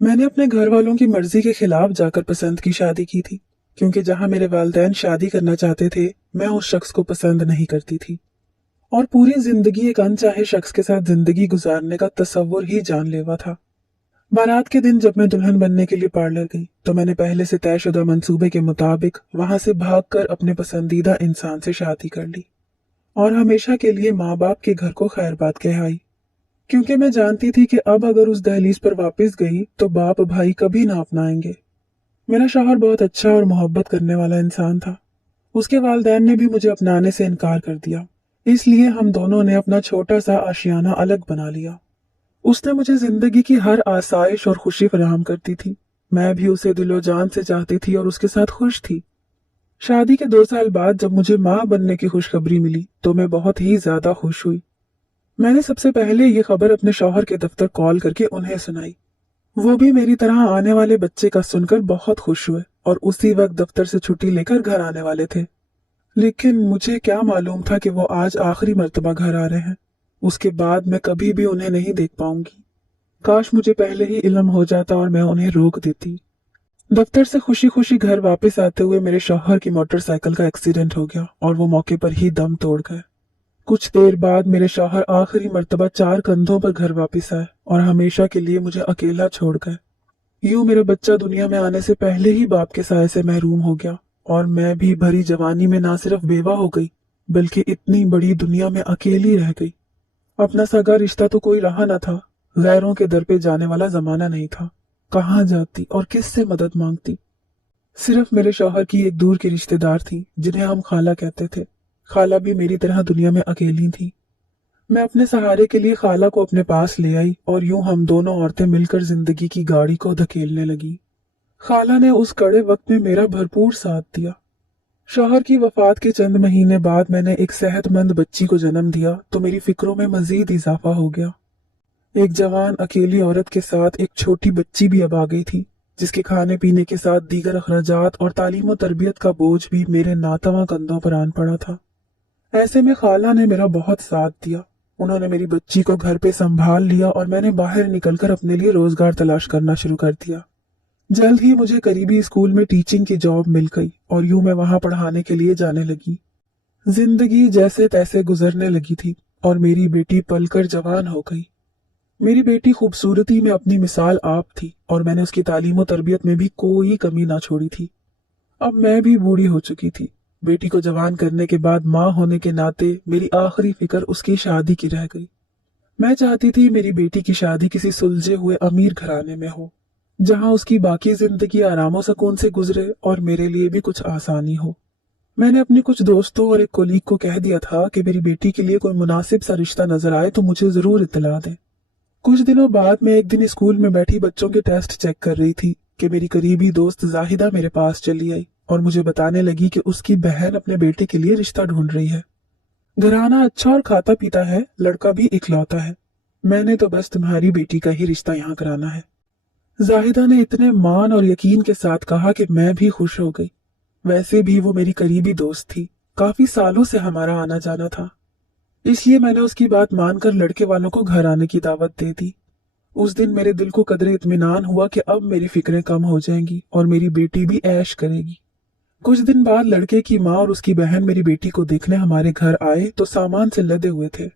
मैंने अपने घर वालों की मर्जी के खिलाफ जाकर पसंद की शादी की थी, क्योंकि जहां मेरे वालिदैन शादी करना चाहते थे, मैं उस शख्स को पसंद नहीं करती थी। और पूरी जिंदगी एक अनचाहे शख्स के साथ जिंदगी गुजारने का तस्वुर ही जानलेवा था। बारात के दिन जब मैं दुल्हन बनने के लिए पार्लर गई, तो मैंने पहले से तयशुदा मंसूबे के मुताबिक वहां से भागकर अपने पसंदीदा इंसान से शादी कर ली और हमेशा के लिए माँ बाप के घर को खैरबाद कह आई, क्योंकि मैं जानती थी कि अब अगर उस दहलीज पर वापस गई तो बाप भाई कभी ना अपनाएंगे। मेरा शौहर बहुत अच्छा और मोहब्बत करने वाला इंसान था। उसके वालिदैन ने भी मुझे अपनाने से इनकार कर दिया, इसलिए हम दोनों ने अपना छोटा सा आशियाना अलग बना लिया। उसने मुझे जिंदगी की हर आसाइश और खुशी फराहम करती थी। मैं भी उसे दिलो जान से चाहती थी और उसके साथ खुश थी। शादी के 2 साल बाद जब मुझे माँ बनने की खुशखबरी मिली तो मैं बहुत ही ज्यादा खुश हुई। मैंने सबसे पहले ये खबर अपने शौहर के दफ्तर कॉल करके उन्हें सुनाई। वो भी मेरी तरह आने वाले बच्चे का सुनकर बहुत खुश हुए और उसी वक्त दफ्तर से छुट्टी लेकर घर आने वाले थे। लेकिन मुझे क्या मालूम था कि वो आज आखिरी मर्तबा घर आ रहे हैं। उसके बाद मैं कभी भी उन्हें नहीं देख पाऊंगी। काश मुझे पहले ही इल्म हो जाता और मैं उन्हें रोक देती। दफ्तर से खुशी खुशी घर वापस आते हुए मेरे शौहर की मोटरसाइकिल का एक्सीडेंट हो गया और वो मौके पर ही दम तोड़ गए। कुछ देर बाद मेरे शौहर आखिरी मर्तबा 4 कंधों पर घर वापस आए और हमेशा के लिए मुझे अकेला छोड़ गए। यूं मेरा बच्चा दुनिया में आने से पहले ही बाप के साये से महरूम हो गया और मैं भी भरी जवानी में ना सिर्फ बेवा हो गई, बल्कि इतनी बड़ी दुनिया में अकेली रह गई। अपना सगा रिश्ता तो कोई रहा न था, गैरों के दर पे जाने वाला जमाना नहीं था। कहाँ जाती और किससे मदद मांगती? सिर्फ मेरे शौहर की एक दूर की रिश्तेदार थी जिन्हें हम खाला कहते थे। खाला भी मेरी तरह दुनिया में अकेली थी। मैं अपने सहारे के लिए खाला को अपने पास ले आई और यूं हम दोनों औरतें मिलकर जिंदगी की गाड़ी को धकेलने लगी। खाला ने उस कड़े वक्त में मेरा भरपूर साथ दिया। शौहर की वफात के चंद महीने बाद मैंने एक सेहतमंद बच्ची को जन्म दिया तो मेरी फिक्रों में मजीद इजाफा हो गया। एक जवान अकेली औरत के साथ एक छोटी बच्ची भी अब आ गई थी, जिसके खाने पीने के साथ दीगर अखराजात और तालीम और तरबियत का बोझ भी मेरे नातवा कंधों पर आन पड़ा था। ऐसे में खाला ने मेरा बहुत साथ दिया। उन्होंने मेरी बच्ची को घर पे संभाल लिया और मैंने बाहर निकलकर अपने लिए रोजगार तलाश करना शुरू कर दिया। जल्द ही मुझे करीबी स्कूल में टीचिंग की जॉब मिल गई और यूं मैं वहां पढ़ाने के लिए जाने लगी। जिंदगी जैसे तैसे गुजरने लगी थी और मेरी बेटी पलकर जवान हो गई। मेरी बेटी खूबसूरती में अपनी मिसाल आप थी और मैंने उसकी तालीम और तरबियत में भी कोई कमी ना छोड़ी थी। अब मैं भी बूढ़ी हो चुकी थी। बेटी को जवान करने के बाद माँ होने के नाते मेरी आखिरी फिक्र उसकी शादी की रह गई। मैं चाहती थी मेरी बेटी की शादी किसी सुलझे हुए अमीर घराने में हो, जहां उसकी बाकी जिंदगी आराम सुकून से गुजरे और मेरे लिए भी कुछ आसानी हो। मैंने अपने कुछ दोस्तों और एक कोलीग को कह दिया था कि मेरी बेटी के लिए कोई मुनासिब सा रिश्ता नजर आए तो मुझे जरूर इत्तला दें। कुछ दिनों बाद मैं एक दिन स्कूल में बैठी बच्चों के टेस्ट चेक कर रही थी कि मेरी करीबी दोस्त जाहिदा मेरे पास चली आई और मुझे बताने लगी कि उसकी बहन अपने बेटे के लिए रिश्ता ढूंढ रही है। घराना अच्छा और खाता पीता है, लड़का भी इकलौता है। मैंने तो बस तुम्हारी बेटी का ही रिश्ता यहाँ कराना है। जाहिदा ने इतने मान और यकीन के साथ कहा कि मैं भी खुश हो गई। वैसे भी वो मेरी करीबी दोस्त थी, काफी सालों से हमारा आना जाना था, इसलिए मैंने उसकी बात मानकर लड़के वालों को घर आने की दावत दे दी। उस दिन मेरे दिल को कदरे इत्मीनान हुआ कि अब मेरी फिक्रें कम हो जाएंगी और मेरी बेटी भी ऐश करेगी। कुछ दिन बाद लड़के की माँ और उसकी बहन मेरी बेटी को देखने हमारे घर आए तो सामान से लदे हुए थे।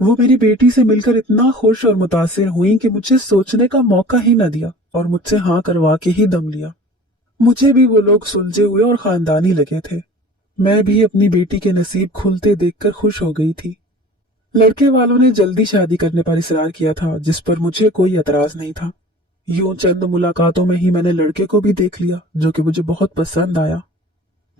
वो मेरी बेटी से मिलकर इतना खुश और मुतासिर हुई कि मुझे सोचने का मौका ही न दिया और मुझसे हाँ करवा के ही दम लिया। मुझे भी वो लोग सुलझे हुए और खानदानी लगे थे। मैं भी अपनी बेटी के नसीब खुलते देखकर खुश हो गई थी। लड़के वालों ने जल्दी शादी करने पर इसरार किया था, जिस पर मुझे कोई एतराज नहीं था। यूं चंद मुलाकातों में ही मैंने लड़के को भी देख लिया, जो कि मुझे बहुत पसंद आया।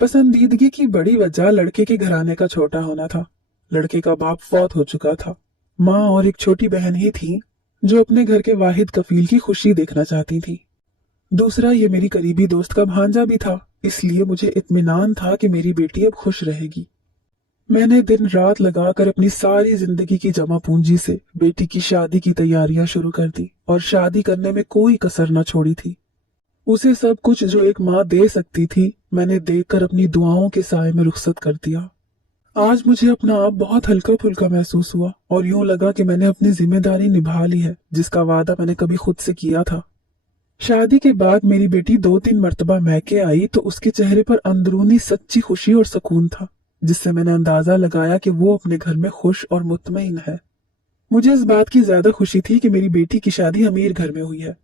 पसंदीदगी की बड़ी वजह लड़के के घराने का छोटा होना था। लड़के का बाप फौत हो चुका था। माँ और एक छोटी बहन ही थी जो अपने घर के वाहिद कफील की खुशी देखना चाहती थी। दूसरा, ये मेरी करीबी दोस्त का भांजा भी था, इसलिए मुझे इत्मीनान था कि मेरी बेटी अब खुश रहेगी। मैंने दिन रात लगाकर अपनी सारी जिंदगी की जमा पूंजी से बेटी की शादी की तैयारियां शुरू कर दी और शादी करने में कोई कसर न छोड़ी थी। उसे सब कुछ जो एक माँ दे सकती थी मैंने देकर अपनी दुआओं के साए में रुखसत कर दिया। आज मुझे अपना आप बहुत हल्का फुल्का महसूस हुआ और यूं लगा कि मैंने अपनी जिम्मेदारी निभा ली है, जिसका वादा मैंने कभी खुद से किया था। शादी के बाद मेरी बेटी 2-3 मर्तबा मैके आई तो उसके चेहरे पर अंदरूनी सच्ची खुशी और सुकून था, जिससे मैंने अंदाजा लगाया कि वो अपने घर में खुश और मुतमईन है। मुझे इस बात की ज्यादा खुशी थी कि मेरी बेटी की शादी अमीर घर में हुई है।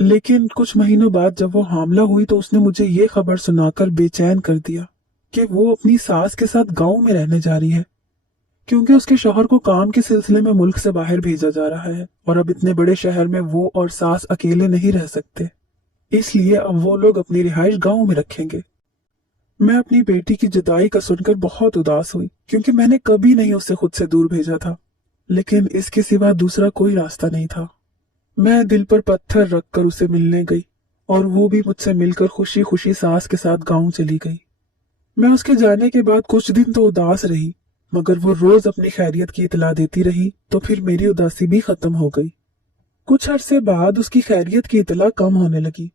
लेकिन कुछ महीनों बाद जब वो हामला हुई तो उसने मुझे ये खबर सुनाकर बेचैन कर दिया कि वो अपनी सास के साथ गांव में रहने जा रही है, क्योंकि उसके शौहर को काम के सिलसिले में मुल्क से बाहर भेजा जा रहा है और अब इतने बड़े शहर में वो और सास अकेले नहीं रह सकते, इसलिए अब वो लोग अपनी रिहाइश गांव में रखेंगे। मैं अपनी बेटी की जुदाई का सुनकर बहुत उदास हुई, क्योंकि मैंने कभी नहीं उसे खुद से दूर भेजा था, लेकिन इसके सिवा दूसरा कोई रास्ता नहीं था। मैं दिल पर पत्थर रखकर उसे मिलने गई और वो भी मुझसे मिलकर खुशी खुशी सास के साथ गांव चली गई। मैं उसके जाने के बाद कुछ दिन तो उदास रही, मगर वो रोज अपनी खैरियत की इतला देती रही तो फिर मेरी उदासी भी खत्म हो गई। कुछ अरसे बाद उसकी खैरियत की इतला कम होने लगी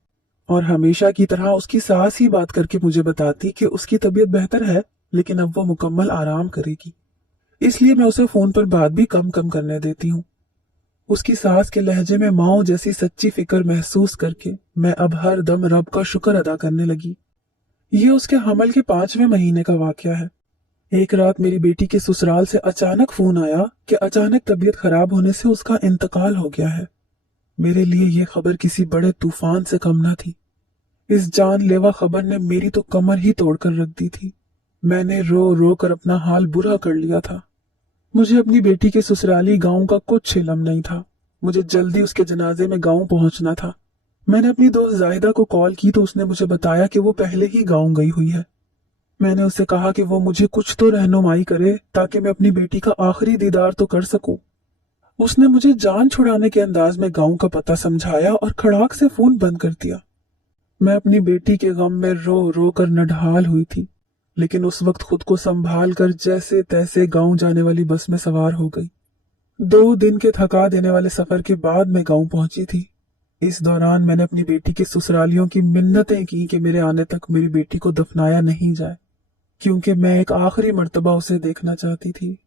और हमेशा की तरह उसकी सास ही बात करके मुझे बताती कि उसकी तबीयत बेहतर है, लेकिन अब वो मुकम्मल आराम करेगी। इसलिए मैं उसे फोन पर बात भी कम कम करने देती हूँ। उसकी सास के लहजे में माओ जैसी सच्ची फिक्र महसूस करके मैं अब हर दम रब का शुक्र अदा करने लगी। ये उसके हमल के 5वें महीने का वाकया है। एक रात मेरी बेटी के ससुराल से अचानक फोन आया कि अचानक तबीयत खराब होने से उसका इंतकाल हो गया है। मेरे लिए ये खबर किसी बड़े तूफान से कम न थी। इस जानलेवा खबर ने मेरी तो कमर ही तोड़कर रख दी थी। मैंने रो रो कर अपना हाल बुरा कर लिया था। मुझे अपनी बेटी के ससुराली गांव का कुछ इल्म नहीं था। मुझे जल्दी उसके जनाजे में गांव पहुंचना था। मैंने अपनी दोस्त जाहिदा को कॉल की तो उसने मुझे बताया कि वो पहले ही गांव गई हुई है। मैंने उससे कहा कि वो मुझे कुछ तो रहनुमाई करे ताकि मैं अपनी बेटी का आखिरी दीदार तो कर सकूं। उसने मुझे जान छुड़ाने के अंदाज में गांव का पता समझाया और खड़ाक से फोन बंद कर दिया। मैं अपनी बेटी के गम में रो रो कर नढाल हुई थी, लेकिन उस वक्त खुद को संभाल कर जैसे तैसे गांव जाने वाली बस में सवार हो गई। 2 दिन के थका देने वाले सफर के बाद मैं गांव पहुंची थी। इस दौरान मैंने अपनी बेटी के ससुरालियों की मिन्नतें की कि मेरे आने तक मेरी बेटी को दफनाया नहीं जाए, क्योंकि मैं एक आखिरी मर्तबा उसे देखना चाहती थी।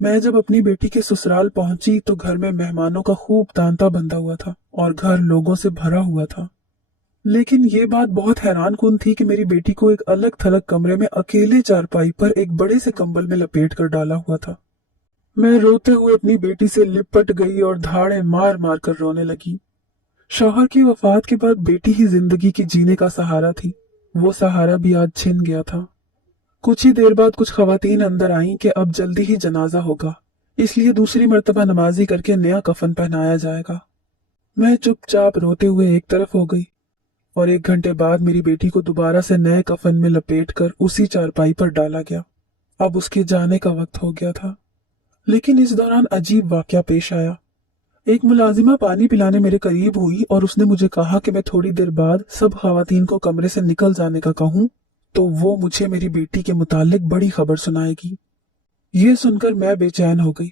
मैं जब अपनी बेटी के ससुराल पहुंची तो घर में मेहमानों का खूब तांता बंधा हुआ था और घर लोगों से भरा हुआ था। लेकिन ये बात बहुत हैरानकुन थी कि मेरी बेटी को एक अलग थलग कमरे में अकेले चारपाई पर एक बड़े से कंबल में लपेट कर डाला हुआ था। मैं रोते हुए अपनी बेटी से लिपट गई और धाड़े मार मार कर रोने लगी। शौहर की वफात के बाद बेटी ही जिंदगी की जीने का सहारा थी। वो सहारा भी आज छिन गया था। कुछ ही देर बाद कुछ खवातीन अंदर आईं कि अब जल्दी ही जनाजा होगा, इसलिए दूसरी मर्तबा नमाजी करके नया कफन पहनाया जाएगा। मैं चुपचाप रोते हुए एक तरफ हो गई और 1 घंटे बाद मेरी बेटी को दोबारा से नए कफन में लपेटकर उसी चारपाई पर डाला गया। अब उसके जाने का वक्त हो गया था। लेकिन इस दौरान अजीब वाकया पेश आया। एक मुलाजिमा पानी पिलाने मेरे करीब हुई और उसने मुझे कहा कि मैं थोड़ी देर बाद सब खवातीन को कमरे से निकल जाने का कहूं तो वो मुझे मेरी बेटी के मुतालिक बड़ी खबर सुनाएगी। ये सुनकर मैं बेचैन हो गई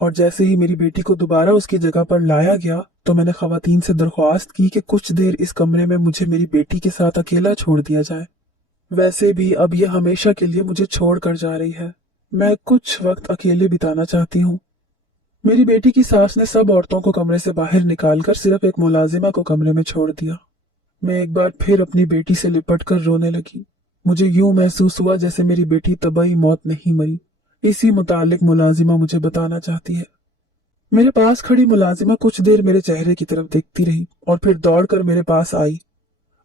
और जैसे ही मेरी बेटी को दोबारा उसकी जगह पर लाया गया तो मैंने खवातीन से दरख्वास्त की कि कुछ देर इस कमरे में मुझे मेरी बेटी के साथ अकेला छोड़ दिया जाए। वैसे भी अब यह हमेशा के लिए मुझे छोड़ कर जा रही है। मैं कुछ वक्त अकेले बिताना चाहती हूँ। मेरी बेटी की सास ने सब औरतों को कमरे से बाहर निकालकर सिर्फ एक मुलाजिमा को कमरे में छोड़ दिया। मैं एक बार फिर अपनी बेटी से लिपट कर रोने लगी। मुझे यूं महसूस हुआ जैसे मेरी बेटी तबाही मौत नहीं मरी। इसी मुतालिक मुलाजिमा मुझे बताना चाहती है। मेरे पास खड़ी मुलाजिमा कुछ देर मेरे चेहरे की तरफ देखती रही और फिर दौड़कर मेरे पास आई।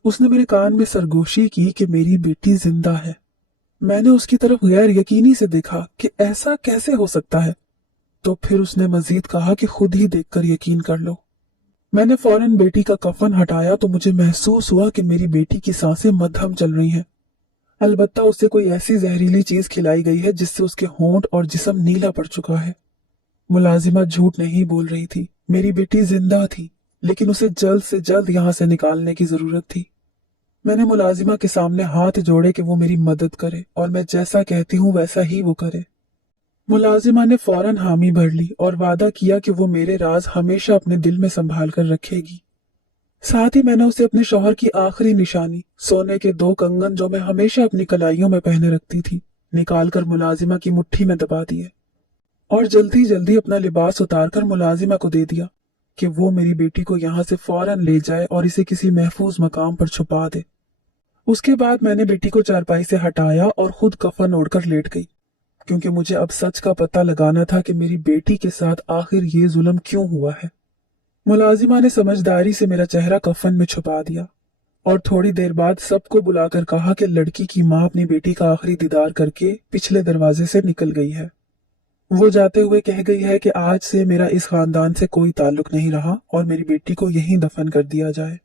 उसने मेरे कान में सरगोशी की कि मेरी बेटी जिंदा है। मैंने उसकी तरफ गैर यकीनी से देखा कि ऐसा कैसे हो सकता है, तो फिर उसने मजीद कहा कि खुद ही देखकर यकीन कर लो। मैंने फौरन बेटी का कफन हटाया तो मुझे महसूस हुआ कि मेरी बेटी की सांसें मध्यम चल रही हैं। अलबत्ता उसे कोई ऐसी जहरीली चीज खिलाई गई है जिससे उसके होंठ और जिस्म नीला पड़ चुका है। मुलाजिमा झूठ नहीं बोल रही थी। मेरी बेटी जिंदा थी, लेकिन उसे जल्द से जल्द यहाँ से निकालने की जरूरत थी। मैंने मुलाजिमा के सामने हाथ जोड़े कि वो मेरी मदद करे और मैं जैसा कहती हूँ वैसा ही वो करे। मुलाजिमा ने फौरन हामी भर ली और वादा किया कि वो मेरे राज हमेशा अपने दिल में संभाल कर रखेगी। साथ ही मैंने उसे अपने शौहर की आखिरी निशानी, सोने के 2 कंगन जो मैं हमेशा अपनी कलाइयों में पहने रखती थी, निकालकर मुलाजिमा की मुट्ठी में दबा दिए और जल्दी जल्दी अपना लिबास उतारकर मुलाजिमा को दे दिया कि वो मेरी बेटी को यहाँ से फौरन ले जाए और इसे किसी महफूज मकाम पर छुपा दे। उसके बाद मैंने बेटी को चारपाई से हटाया और खुद कफन ओढ़कर लेट गई, क्योंकि मुझे अब सच का पता लगाना था कि मेरी बेटी के साथ आखिर ये जुल्म क्यों हुआ है। मुलाजिमा ने समझदारी से मेरा चेहरा कफन में छुपा दिया और थोड़ी देर बाद सबको बुलाकर कहा कि लड़की की माँ अपनी बेटी का आखिरी दीदार करके पिछले दरवाजे से निकल गई है। वो जाते हुए कह गई है कि आज से मेरा इस खानदान से कोई ताल्लुक नहीं रहा और मेरी बेटी को यहीं दफन कर दिया जाए।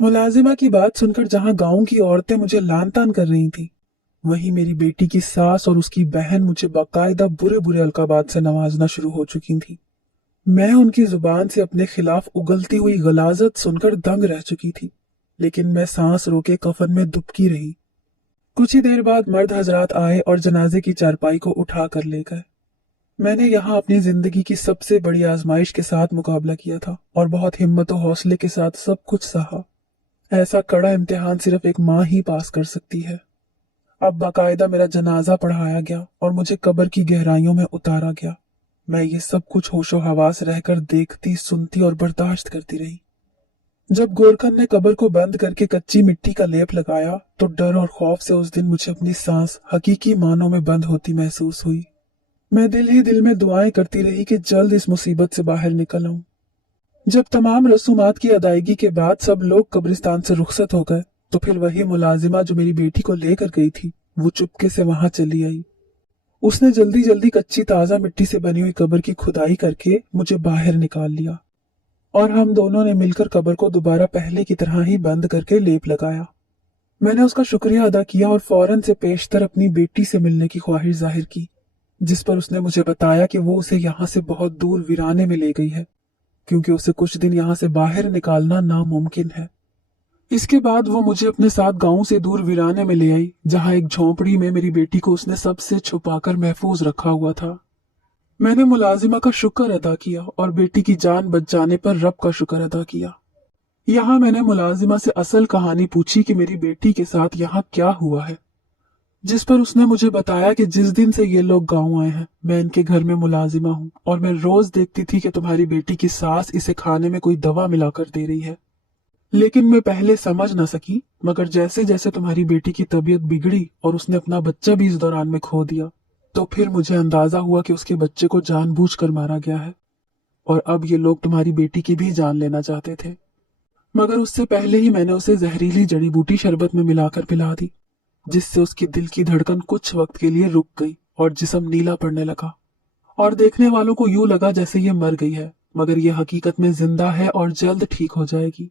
मुलाजिमा की बात सुनकर जहां गांव की औरतें मुझे लान तान कर रही थी, वहीं मेरी बेटी की सास और उसकी बहन मुझे बाकायदा बुरे बुरे अलकाबात से नवाजना शुरू हो चुकी थी। मैं उनकी जुबान से अपने खिलाफ उगलती हुई गलाजत सुनकर दंग रह चुकी थी, लेकिन मैं सांस रोके कफन में दुबकी रही। कुछ ही देर बाद मर्द हजरात आए और जनाजे की चारपाई को उठा कर ले गए। मैंने यहाँ अपनी जिंदगी की सबसे बड़ी आजमाइश के साथ मुकाबला किया था और बहुत हिम्मत और हौसले के साथ सब कुछ सहा। ऐसा कड़ा इम्तिहान सिर्फ एक माँ ही पास कर सकती है। अब बाकायदा मेरा जनाजा पढ़ाया गया और मुझे कब्र की गहराइयों में उतारा गया। मैं ये सब कुछ होशो हवास रहकर देखती, सुनती और बर्दाश्त करती रही। जब गोरखन ने कब्र को बंद करके कच्ची मिट्टी का लेप लगाया तो डर और खौफ से उस दिन मुझे अपनी सांस हकीकी मानों में बंद होती महसूस हुई। मैं दिल ही दिल में दुआएं करती रही कि जल्द इस मुसीबत से बाहर निकल आऊं। जब तमाम रसूमात की अदायगी के बाद सब लोग कब्रिस्तान से रुखसत हो गए तो फिर वही मुलाजिमा जो मेरी बेटी को लेकर गई थी वो चुपके से वहां चली आई। उसने जल्दी जल्दी कच्ची ताजा मिट्टी से बनी हुई कब्र की खुदाई करके मुझे बाहर निकाल लिया और हम दोनों ने मिलकर कब्र को दोबारा पहले की तरह ही बंद करके लेप लगाया। मैंने उसका शुक्रिया अदा किया और फौरन से पेशतर अपनी बेटी से मिलने की ख्वाहिश जाहिर की, जिस पर उसने मुझे बताया कि वो उसे यहाँ से बहुत दूर वीराने में ले गई है, क्योंकि उसे कुछ दिन यहाँ से बाहर निकालना नामुमकिन है। इसके बाद वो मुझे अपने साथ गांव से दूर वीराने में ले आई, जहाँ एक झोंपड़ी में मेरी बेटी को उसने सबसे छुपाकर महफूज रखा हुआ था। मैंने मुलाजिमा का शुक्र अदा किया और बेटी की जान बच जाने पर रब का शुक्र अदा किया। यहाँ मैंने मुलाजिमा से असल कहानी पूछी कि मेरी बेटी के साथ यहाँ क्या हुआ है, जिस पर उसने मुझे बताया कि जिस दिन से ये लोग गांव आए हैं मैं इनके घर में मुलाजिमा हूँ और मैं रोज देखती थी कि तुम्हारी बेटी की सास इसे खाने में कोई दवा मिलाकर दे रही है, लेकिन मैं पहले समझ न सकी। मगर जैसे जैसे तुम्हारी बेटी की तबीयत बिगड़ी और उसने अपना बच्चा भी इस दौरान में खो दिया तो फिर मुझे अंदाजा हुआ कि उसके बच्चे को जानबूझकर मारा गया है और अब ये लोग तुम्हारी बेटी की भी जान लेना चाहते थे। मगर उससे पहले ही मैंने उसे जहरीली जड़ी बूटी शरबत में मिलाकर पिला दी, जिससे उसकी दिल की धड़कन कुछ वक्त के लिए रुक गई और जिस्म नीला पड़ने लगा और देखने वालों को यूं लगा जैसे ये मर गई है, मगर ये हकीकत में जिंदा है और जल्द ठीक हो जाएगी।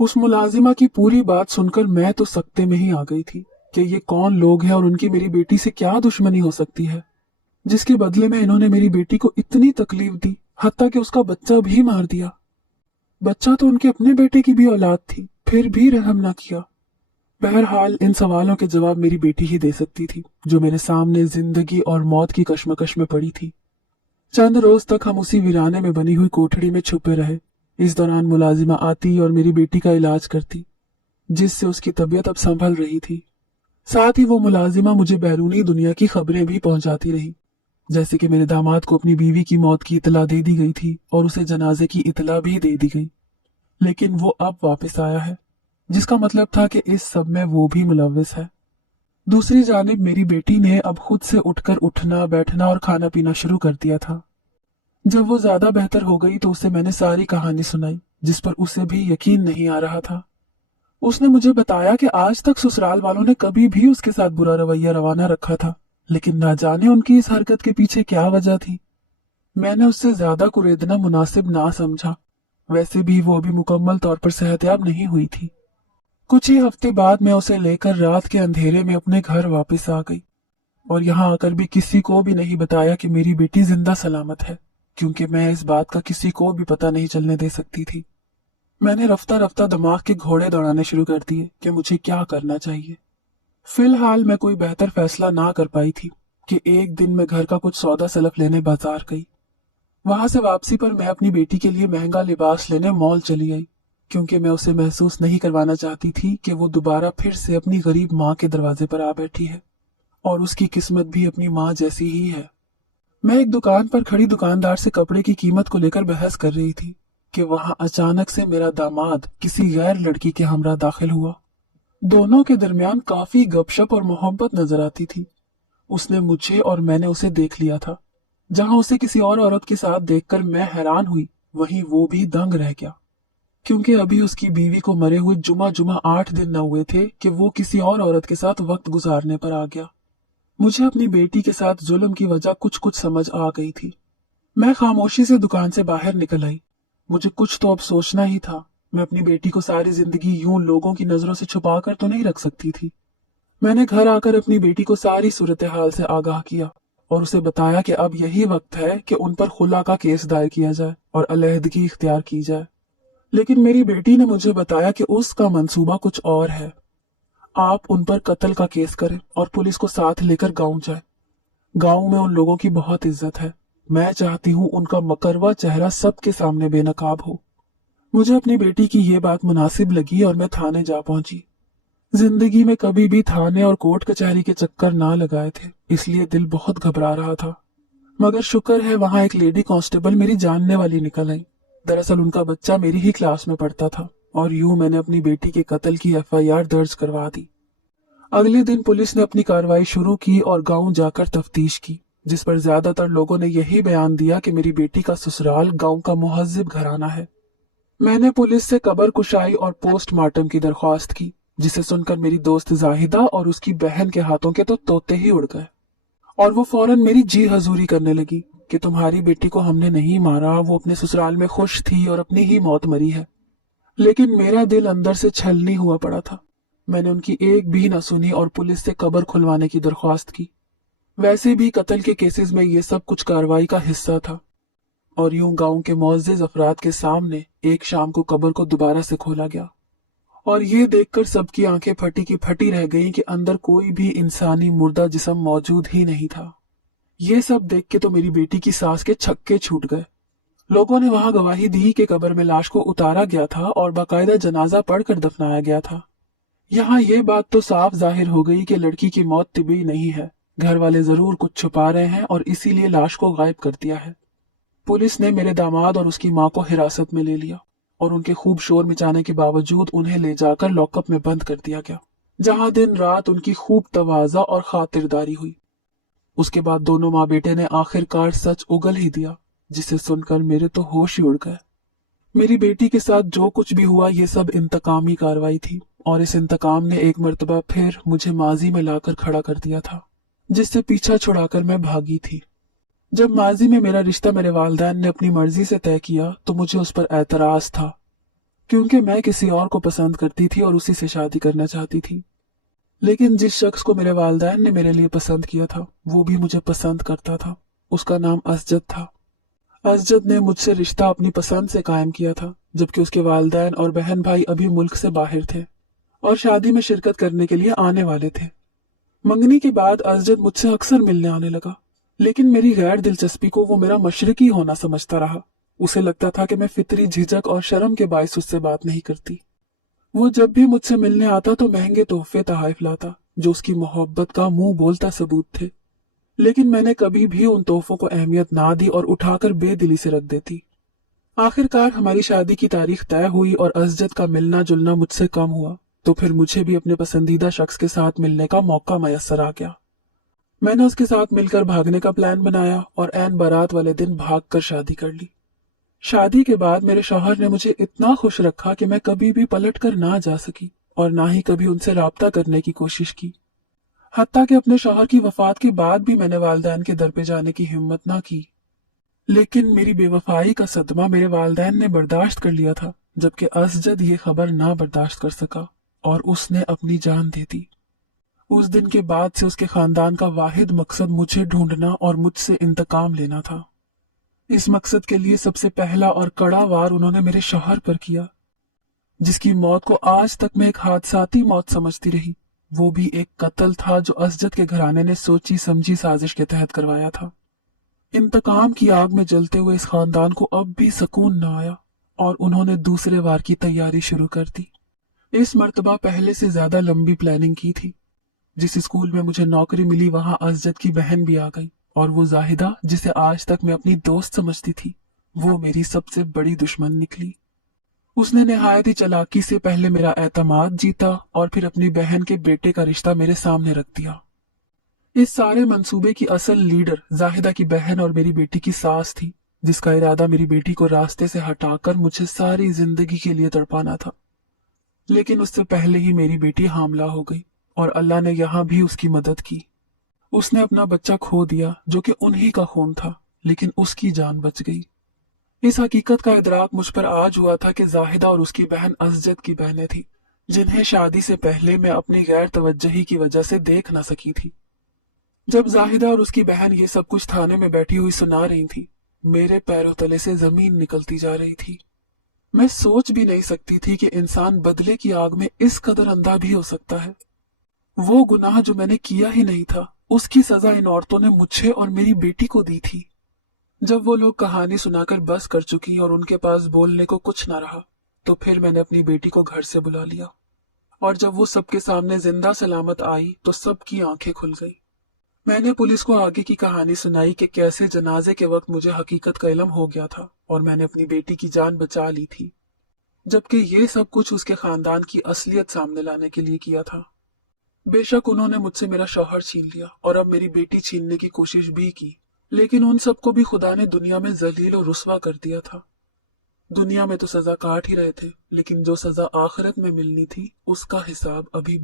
उस मुलाजिमा की पूरी बात सुनकर मैं तो सकते में ही आ गई थी कि ये कौन लोग हैं और उनकी मेरी बेटी से क्या दुश्मनी हो सकती है, जिसके बदले में इन्होंने मेरी बेटी को इतनी तकलीफ दी, हत्ता कि उसका बच्चा भी मार दिया। बच्चा तो उनके अपने बेटे की भी औलाद थी, फिर भी रहम न किया। बहरहाल इन सवालों के जवाब मेरी बेटी ही दे सकती थी, जो मेरे सामने जिंदगी और मौत की कश्मकश में पड़ी थी। चंद रोज तक हम उसी वीराने में बनी हुई कोठड़ी में छुपे रहे। इस दौरान मुलाजिमा आती और मेरी बेटी का इलाज करती, जिससे उसकी तबीयत अब संभल रही थी। साथ ही वो मुलाजिमा मुझे बैरूनी दुनिया की खबरें भी पहुंचाती रही, जैसे कि मेरे दामाद को अपनी बीवी की मौत की इतला दे दी गई थी और उसे जनाजे की इतला भी दे दी गई, लेकिन वो अब वापस आया है, जिसका मतलब था कि इस सब में वो भी मुलव्विस है। दूसरी जानिब मेरी बेटी ने अब खुद से उठकर उठना, बैठना और खाना पीना शुरू कर दिया था। जब वो ज्यादा बेहतर हो गई तो उसे मैंने सारी कहानी सुनाई, जिस पर उसे भी यकीन नहीं आ रहा था। उसने मुझे बताया कि आज तक ससुराल वालों ने कभी भी उसके साथ बुरा रवैया रवाना रखा था, लेकिन ना जाने उनकी इस हरकत के पीछे क्या वजह थी। मैंने उससे ज्यादा कुरेदना मुनासिब ना समझा, वैसे भी वो अभी मुकम्मल तौर पर सेहतयाब नहीं हुई थी। कुछ ही हफ्ते बाद मैं उसे लेकर रात के अंधेरे में अपने घर वापस आ गई और यहाँ आकर भी किसी को भी नहीं बताया कि मेरी बेटी जिंदा सलामत है, क्योंकि मैं इस बात का किसी को भी पता नहीं चलने दे सकती थी। मैंने रफ्ता रफ्ता दिमाग के घोड़े दौड़ाने शुरू कर दिए कि मुझे क्या करना चाहिए। फिलहाल मैं कोई बेहतर फैसला ना कर पाई थी कि एक दिन मैं घर का कुछ सौदा सलफ लेने बाजार गई। वहां से वापसी पर मैं अपनी बेटी के लिए महंगा लिबास लेने मॉल चली आई, क्योंकि मैं उसे महसूस नहीं करवाना चाहती थी कि वो दोबारा फिर से अपनी गरीब माँ के दरवाजे पर आ बैठी है और उसकी किस्मत भी अपनी माँ जैसी ही है। मैं एक दुकान पर खड़ी दुकानदार से कपड़े की कीमत को लेकर बहस कर रही थी کہ वहां अचानक से मेरा दामाद किसी गैर लड़की के हमरा दाखिल हुआ। दोनों के दरमियान काफी गपशप और मोहब्बत नजर आती थी। उसने मुझे और मैंने उसे देख लिया था। जहां उसे किसी और औरत के साथ देखकर मैं हैरान हुई, वहीं वो भी दंग रह गया, क्योंकि अभी उसकी बीवी को मरे हुए जुमा जुमा 8 दिन न हुए थे कि वो किसी और औरत के साथ वक्त गुजारने पर आ गया। मुझे अपनी बेटी के साथ जुल्म की वजह कुछ कुछ समझ आ गई थी। मैं खामोशी से दुकान से बाहर निकल आई। मुझे कुछ तो अब सोचना ही था। मैं अपनी बेटी को सारी जिंदगी यूं लोगों की नजरों से छुपा कर तो नहीं रख सकती थी। मैंने घर आकर अपनी बेटी को सारी सूरत हाल से आगाह किया और उसे बताया कि अब यही वक्त है कि उन पर खुला का केस दायर किया जाए और अलहदगी इख्तियार की जाए। लेकिन मेरी बेटी ने मुझे बताया कि उसका मंसूबा कुछ और है। आप उन पर कत्ल का केस करें और पुलिस को साथ लेकर गांव जाए। गांव में उन लोगों की बहुत इज्जत है। मैं चाहती हूँ उनका मकरवा चेहरा सबके सामने बेनकाब हो। मुझे अपनी बेटी की ये बात मुनासिब लगी और मैं थाने जा पहुंची। जिंदगी में कभी भी थाने और कोर्ट कचहरी के चक्कर ना लगाए थे, इसलिए दिल बहुत घबरा रहा था। मगर शुक्र है वहां एक लेडी कांस्टेबल मेरी जानने वाली निकल आई। दरअसल उनका बच्चा मेरी ही क्लास में पढ़ता था और यूं मैंने अपनी बेटी के कत्ल की एफआईआर दर्ज करवा दी। अगले दिन पुलिस ने अपनी कार्रवाई शुरू की और गांव जाकर तफ्तीश की, जिस पर ज्यादातर लोगों ने यही बयान दिया कि मेरी बेटी का ससुराल गांव का मुहज्जिब घराना है। मैंने पुलिस से कब्र कुशाई और पोस्टमार्टम की दरख्वास्त की, जिसे सुनकर मेरी दोस्त जाहिदा और उसकी बहन के हाथों के तो तोते ही उड़ गए और वो फौरन मेरी जी हजूरी करने लगी कि तुम्हारी बेटी को हमने नहीं मारा, वो अपने ससुराल में खुश थी और अपनी ही मौत मरी है। लेकिन मेरा दिल अंदर से छलनी हुआ पड़ा था। मैंने उनकी एक भी न सुनी और पुलिस से कब्र खुलवाने की दरख्वास्त की। वैसे भी कत्ल के केसेस में ये सब कुछ कार्रवाई का हिस्सा था। और यूं गांव के मुअज़्ज़िज़ अफराद के सामने एक शाम को कब्र को दोबारा से खोला गया और ये देखकर सबकी आंखें फटी की फटी रह गईं कि अंदर कोई भी इंसानी मुर्दा जिस्म मौजूद ही नहीं था। ये सब देख के तो मेरी बेटी की सांस के छक्के छूट गए। लोगों ने वहां गवाही दी कि कब्र में लाश को उतारा गया था और बाकायदा जनाजा पढ़कर दफनाया गया था। यहाँ ये बात तो साफ जाहिर हो गई कि लड़की की मौत तिबी नहीं है। घर वाले जरूर कुछ छुपा रहे हैं और इसीलिए लाश को गायब कर दिया है। पुलिस ने मेरे दामाद और उसकी मां को हिरासत में ले लिया और उनके खूब शोर मचाने के बावजूद उन्हें ले जाकर लॉकअप में बंद कर दिया गया, जहां दिन रात उनकी खूब तवाज़ा और खातिरदारी हुई। उसके बाद दोनों माँ बेटे ने आखिरकार सच उगल ही दिया, जिसे सुनकर मेरे तो होश ही उड़ गए। मेरी बेटी के साथ जो कुछ भी हुआ ये सब इंतकामी कार्रवाई थी और इस इंतकाम ने एक मर्तबा फिर मुझे माजी में लाकर खड़ा कर दिया था, जिससे पीछा छुड़ाकर मैं भागी थी। जब माजी में मेरा रिश्ता मेरे वालिदैन ने अपनी मर्जी से तय किया तो मुझे उस पर एतराज था, क्योंकि मैं किसी और को पसंद करती थी और उसी से शादी करना चाहती थी। लेकिन जिस शख्स को मेरे वालिदैन ने मेरे लिए पसंद किया था वो भी मुझे पसंद करता था। उसका नाम असजद था। असजद ने मुझसे रिश्ता अपनी पसंद से कायम किया था, जबकि उसके वालिदैन और बहन भाई अभी मुल्क से बाहर थे और शादी में शिरकत करने के लिए आने वाले थे। मंगनी के बाद असजद मुझसे अक्सर मिलने आने लगा, लेकिन मेरी गैर दिलचस्पी को वो मेरा मशरकी होना समझता रहा। उसे लगता था कि मैं फितरी झिझक और शर्म के बायस उससे बात नहीं करती। वो जब भी मुझसे मिलने आता तो महंगे तोहफे तहाइफ लाता, जो उसकी मोहब्बत का मुंह बोलता सबूत थे। लेकिन मैंने कभी भी उन तोहफों को अहमियत ना दी और उठाकर बेदिली से रख देती। आखिरकार हमारी शादी की तारीख तय हुई और असजद का मिलना जुलना मुझसे कम हुआ, तो फिर मुझे भी अपने पसंदीदा शख्स के साथ मिलने का मौका मयस्सर आ गया। मैंने उसके साथ मिलकर भागने का प्लान बनाया और ऐन बारात वाले दिन भागकर शादी कर ली। शादी के बाद मेरे शौहर ने मुझे इतना खुश रखा कि मैं कभी भी पलट कर ना जा सकी और ना ही कभी उनसे राब्ता करने की कोशिश की। हत्ता कि अपने शौहर की वफात के बाद भी मैंने वालिदैन के दर पे जाने की हिम्मत ना की। लेकिन मेरी बेवफाई का सदमा मेरे वालिदैन ने बर्दाश्त कर लिया था, जबकि असजद ये खबर ना बर्दाश्त कर सका और उसने अपनी जान दे दी। उस दिन के बाद से उसके खानदान का वाहिद मकसद मुझे ढूंढना और मुझसे इंतकाम लेना था। इस मकसद के लिए सबसे पहला और कड़ा वार उन्होंने मेरे शौहर पर किया, जिसकी मौत को आज तक मैं एक हादसाती मौत समझती रही। वो भी एक कत्ल था जो असजद के घराने ने सोची समझी साजिश के तहत करवाया था। इंतकाम की आग में जलते हुए इस खानदान को अब भी सुकून न आया और उन्होंने दूसरे वार की तैयारी शुरू कर दी। इस मर्तबा पहले से ज्यादा लंबी प्लानिंग की थी। जिस स्कूल में मुझे नौकरी मिली वहां असजद की बहन भी आ गई और वो जाहिदा, जिसे आज तक मैं अपनी दोस्त समझती थी, वो मेरी सबसे बड़ी दुश्मन निकली। उसने निहायत ही चालाकी से पहले मेरा एतमाद जीता और फिर अपनी बहन के बेटे का रिश्ता मेरे सामने रख दिया। इस सारे मंसूबे की असल लीडर जाहिदा की बहन और मेरी बेटी की सास थी, जिसका इरादा मेरी बेटी को रास्ते से हटाकर मुझे सारी जिंदगी के लिए तड़पाना था। लेकिन उससे पहले ही मेरी बेटी हामला हो गई और अल्लाह ने यहां भी उसकी मदद की। उसने अपना बच्चा खो दिया जो कि उन्हीं का खून था, लेकिन उसकी जान बच गई। इस हकीकत का इदराक मुझ पर आज हुआ था कि जाहिदा और उसकी बहन असजद की बहनें थी, जिन्हें शादी से पहले मैं अपनी गैर तवज्जही की वजह से देख ना सकी थी। जब जाहिदा और उसकी बहन ये सब कुछ थाने में बैठी हुई सुना रही थी, मेरे पैरों तले से जमीन निकलती जा रही थी। मैं सोच भी नहीं सकती थी कि इंसान बदले की आग में इस कदर अंधा भी हो सकता है। वो गुनाह जो मैंने किया ही नहीं था, उसकी सजा इन औरतों ने मुझे और मेरी बेटी को दी थी। जब वो लोग कहानी सुनाकर बस कर चुकी और उनके पास बोलने को कुछ ना रहा, तो फिर मैंने अपनी बेटी को घर से बुला लिया। और जब वो सबके सामने जिंदा सलामत आई तो सबकी आंखें खुल गई। मैंने पुलिस को आगे की कहानी सुनाई कि कैसे जनाजे के वक्त मुझे हकीकत का इल्म हो गया था और मैंने अपनी बेटी की जान बचा ली थी, जबकि ये सब कुछ उसके खानदान की असलियत सामने लाने के लिए किया था। बेशक उन्होंने मुझसे मेरा शौहर छीन लिया और अब मेरी बेटी छीनने की कोशिश भी की, लेकिन उन सबको भी खुदा ने दुनिया में जलील और रुस्वा कर दिया था। दुनिया में तो सजा काट ही रहे थे, लेकिन जो सजा आखिरत में मिलनी थी उसका हिसाब अभी